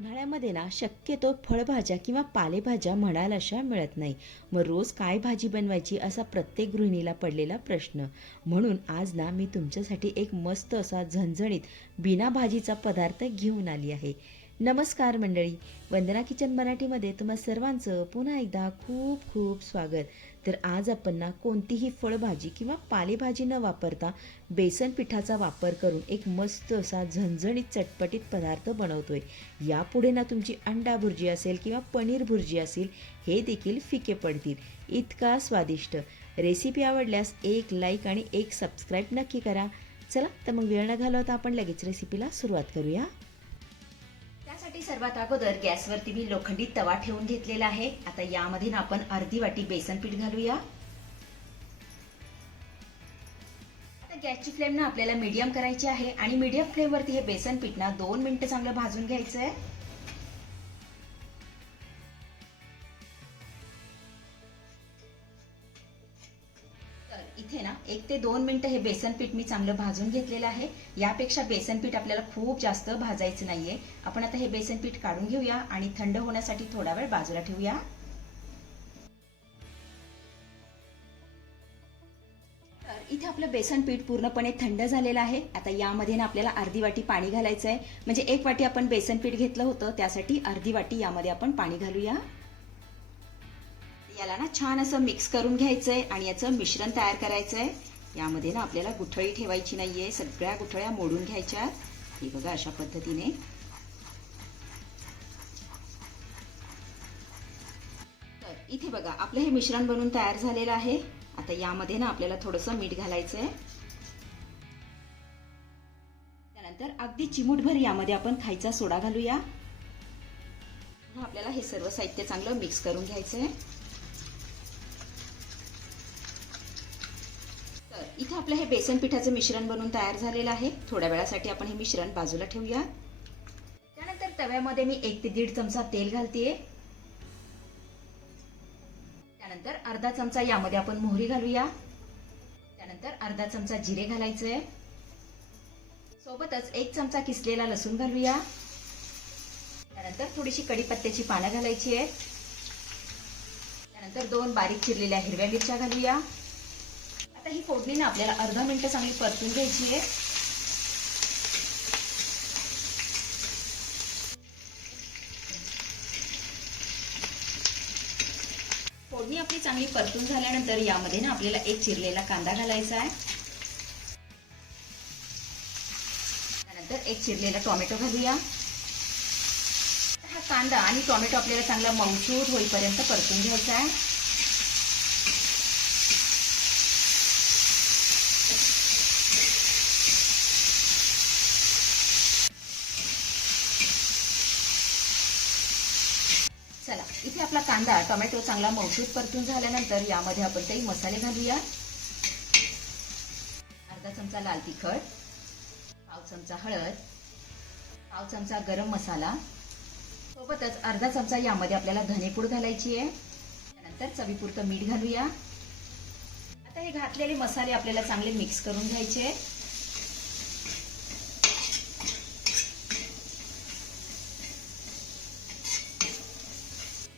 उन्हाळ्यामध्ये ना शक्यतो फळभाज्या किंवा पालेभाज्या म्हणाल अशा मिळत नाही. मग रोज काय भाजी बनवायची असा प्रत्येक गृहिणीला पडलेला प्रश्न. म्हणून आज ना मी तुमच्यासाठी एक मस्त असा झणझणीत बिना भाजीचा पदार्थ घेऊन आली आहे. नमस्कार मंडळी, वंदना किचन मराठीमध्ये तुम्हा सर्वांचं पुन्हा एकदा खूप खूप स्वागत. तर आज आपण ना कोणतीही फळभाजी किंवा पालेभाजी न वापरता बेसन पिठाचा वापर करून एक मस्त असा झणझणीत चटपटीत पदार्थ बनवतोय. यापुढे ना तुमची अंडा भुर्जी असेल किंवा पनीर भुर्जी असेल, हे देखील फिके पडतील, इतका स्वादिष्ट. रेसिपी आवडल्यास एक लाईक आणि एक सबस्क्राईब नक्की करा. चला तर मग वेळ न घालवता आपण लगेच रेसिपीला सुरुवात करूया. त्यासाठी सर्वात अगोदर गॅसवरती मी लोखंडी तवा ठेवून घेतलेला आहे. आता यामध्ये ना आपण अर्धी वाटी बेसन पीठ घालूया. आता गॅसची फ्लेम ना आपल्याला मीडियम करायची आहे आणि मीडियम फ्लेम वरती हे बेसन पीठ ना 2 मिनिटं चांगलं भाजून घ्यायचं आहे. तर इथे ना 1 ते 2 मिनिटं हे बेसन पीठ मी चांगलं भाजून घेतलेलं आहे. यापेक्षा बेसन पीठ आपल्याला खूप जास्त भाजायचं नाहीये. आपण आता हे बेसन पीठ काढून घेऊया आणि थंड होण्यासाठी थोडा वेळ बाजूला ठेवूया. तर इथे आपलं बेसन पीठ पूर्णपणे थंड झालेलं आहे. आता यामध्ये ना आपल्याला अर्धी वाटी पाणी घालायचं आहे. म्हणजे 1 वाटी आपण बेसन पीठ घेतलं होतं, त्यासाठी अर्धी वाटी यामध्ये आपण पाणी घालूया. याला ना छान असं मिक्स करून घ्यायचंय आणि याचं मिश्रण तयार करायचंय. यामध्ये ना आपल्याला गुठळी ठेवायची नाहीये, सगळ्या गुठळ्या मोडून घ्यायच्या. हे बघा अशा पद्धतीने. तर इथे बघा आपलं हे मिश्रण बनवून तयार झालेलं आहे. आता यामध्ये ना आपल्याला थोडंसं मीठ घालायचंय. त्यानंतर अगदी चिमूटभर यामध्ये आपण खायचा सोडा घालूया. आपल्याला हे सर्व साहित्य चांगलं मिक्स करून घ्यायचंय. तर इथे आपलं हे बेसन पिठाचं मिश्रण बनवून तयार झालेलं आहे. थोड्या वेळासाठी आपण हे मिश्रण बाजूला ठेवूया. त्यानंतर तव्यामध्ये मी 1 ते 1.5 चमचा तेल घालतेय. त्यानंतर अर्धा चमचा यामध्ये आपण मोहरी घालूया. त्यानंतर अर्धा चमचा जिरे घालायचंय. सोबतच 1 चमचा किसलेला लसूण घालूया. त्यानंतर थोडीशी कढीपत्त्याची पानं घालायची आहेत. त्यानंतर 2 बारीक चिरलेल्या हिरव्या मिरच्या घालूया. आता ही फोडणी ना आपल्याला अर्धा मिनिट चांगली परतून घ्यायची आहे. फोडणी आपली चांगली परतून झाल्यानंतर यामध्ये ना आपल्याला 1 चिरलेला कांदा घालायचा आहे. त्यानंतर 1 चिरलेला टोमॅटो घालूया. हा कांदा आणि टोमॅटो आपल्याला चांगला मऊसूर होईपर्यंत परतून घ्यायचा आहे. चला इथे आपला कांदा टोमॅटो चांगला मऊसूर परतून झाल्यानंतर यामध्ये आपण काही मसाले घालूया. अर्धा चमचा लाल तिखट, पाव चमचा हळद, पाव चमचा गरम मसाला, सोबतच अर्धा चमचा यामध्ये आपल्याला धनेपूड घालायची आहे. त्यानंतर चवीपुरतं मीठ घालूया. आता हे घातलेले मसाले आपल्याला चांगले मिक्स करून घ्यायचे.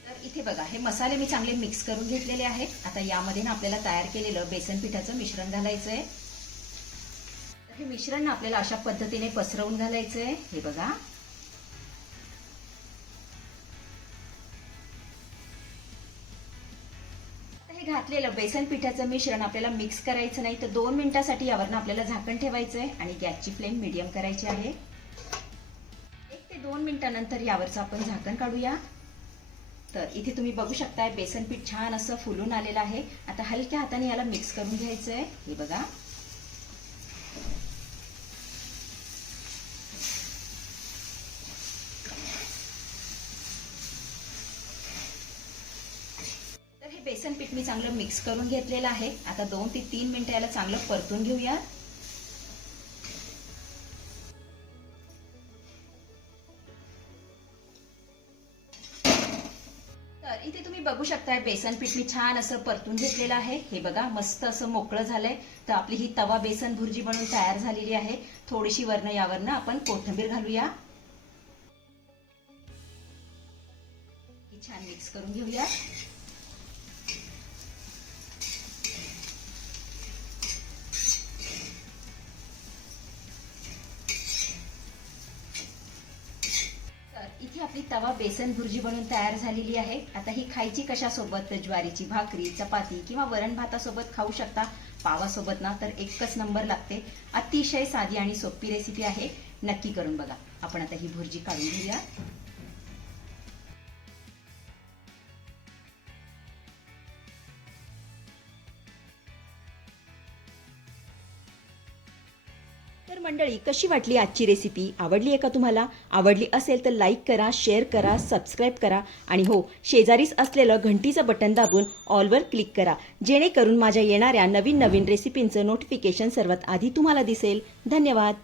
तर इथे बघा हे मसाले मी चांगले मिक्स करून घेतलेले आहेत. आता यामध्ये ना आपल्याला तयार केलेलं बेसन पिठाचं मिश्रण घालायचंय. तर हे मिश्रण आपल्याला अशा पद्धतीने पसरवून घालायचंय. हे बघा. घातलेलं बेसन पिठाचं मिश्रण आपल्याला मिक्स करायचं नाही. तर 2 मिनिटांसाठी यावरनं आपल्याला झाकण ठेवायचंय आणि गॅसची फ्लेम मीडियम करायची आहे. 1 ते 2 मिनिटांनंतर यावरचं आपण झाकण काढूया. तर इथे तुम्ही बघू शकताय बेसन पीठ छान असं फुलून आलेलं आहे. आता हलक्या हाताने याला मिक्स करून घ्यायचंय. हे बघा. बेसन पीठ मी चांगलं मिक्स करून घेतलेलं आहे. आता 2 ते 3 मिनिटं याला चांगलं परतून घेऊया. तर इथे तुम्ही बघू शकताय बेसन पीठ मी छान असं परतून घेतलेलं आहे. हे बघा मस्त असं मोकळं झालंय. तर आपली ही तवा बेसन भुर्जी बनवून तयार झालेली आहे. थोडीशी वरनं यावरनं आपण कोथिंबीर घालूया. छान मिक्स करून घेऊया. इथे आपली तवा बेसन भुर्जी बनवून तयार झालेली आहे. आता ही खायची कशासोबत? तर ज्वारीची भाकरी, चपाती किंवा वरण भातासोबत खाऊ शकता. पावासोबत ना तर एकच नंबर लागते. अतिशय साधी आणि सोपी रेसिपी आहे. नक्की करून बघा. आपण आता ही भुर्जी काढून घेऊया. तर मंडळी, कशी वाटली आजची रेसिपी? आवडली आहे का तुम्हाला? आवडली असेल तर लाईक करा, शेअर करा, सबस्क्राईब करा आणि हो, शेजारीच असलेलं घंटीचं बटन दाबून ऑलवर क्लिक करा, जेणेकरून माझ्या येणाऱ्या नवीन नवीन रेसिपींचं नोटिफिकेशन सर्वात आधी तुम्हाला दिसेल. धन्यवाद.